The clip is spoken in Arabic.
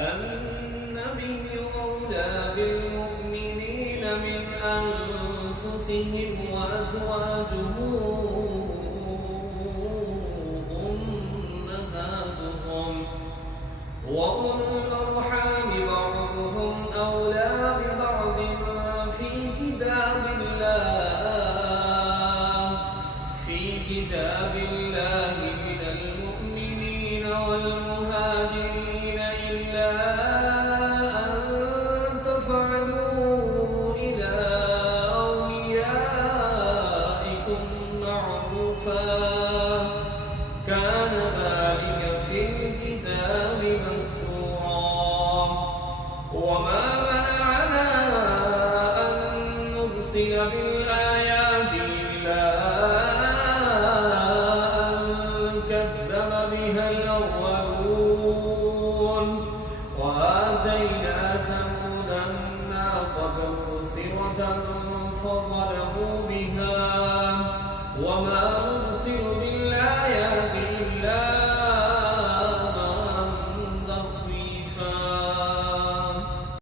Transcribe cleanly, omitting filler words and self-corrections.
النبي أولى بالمؤمنين من أنفسهم وأزواجه أمهاتهم وأولو الأرحام بعضهم أولى ببعض في كتاب الله من المؤمنين والمهاجرين إلا أن تفعلوا إلى أوليائكم معروفا كان ذلك في الكتاب مسطورا وما منعنا أن نرسل بالآيات إلا كذب بها الأولون وآتينا ثمود الناقة مبصرة فظلموا بها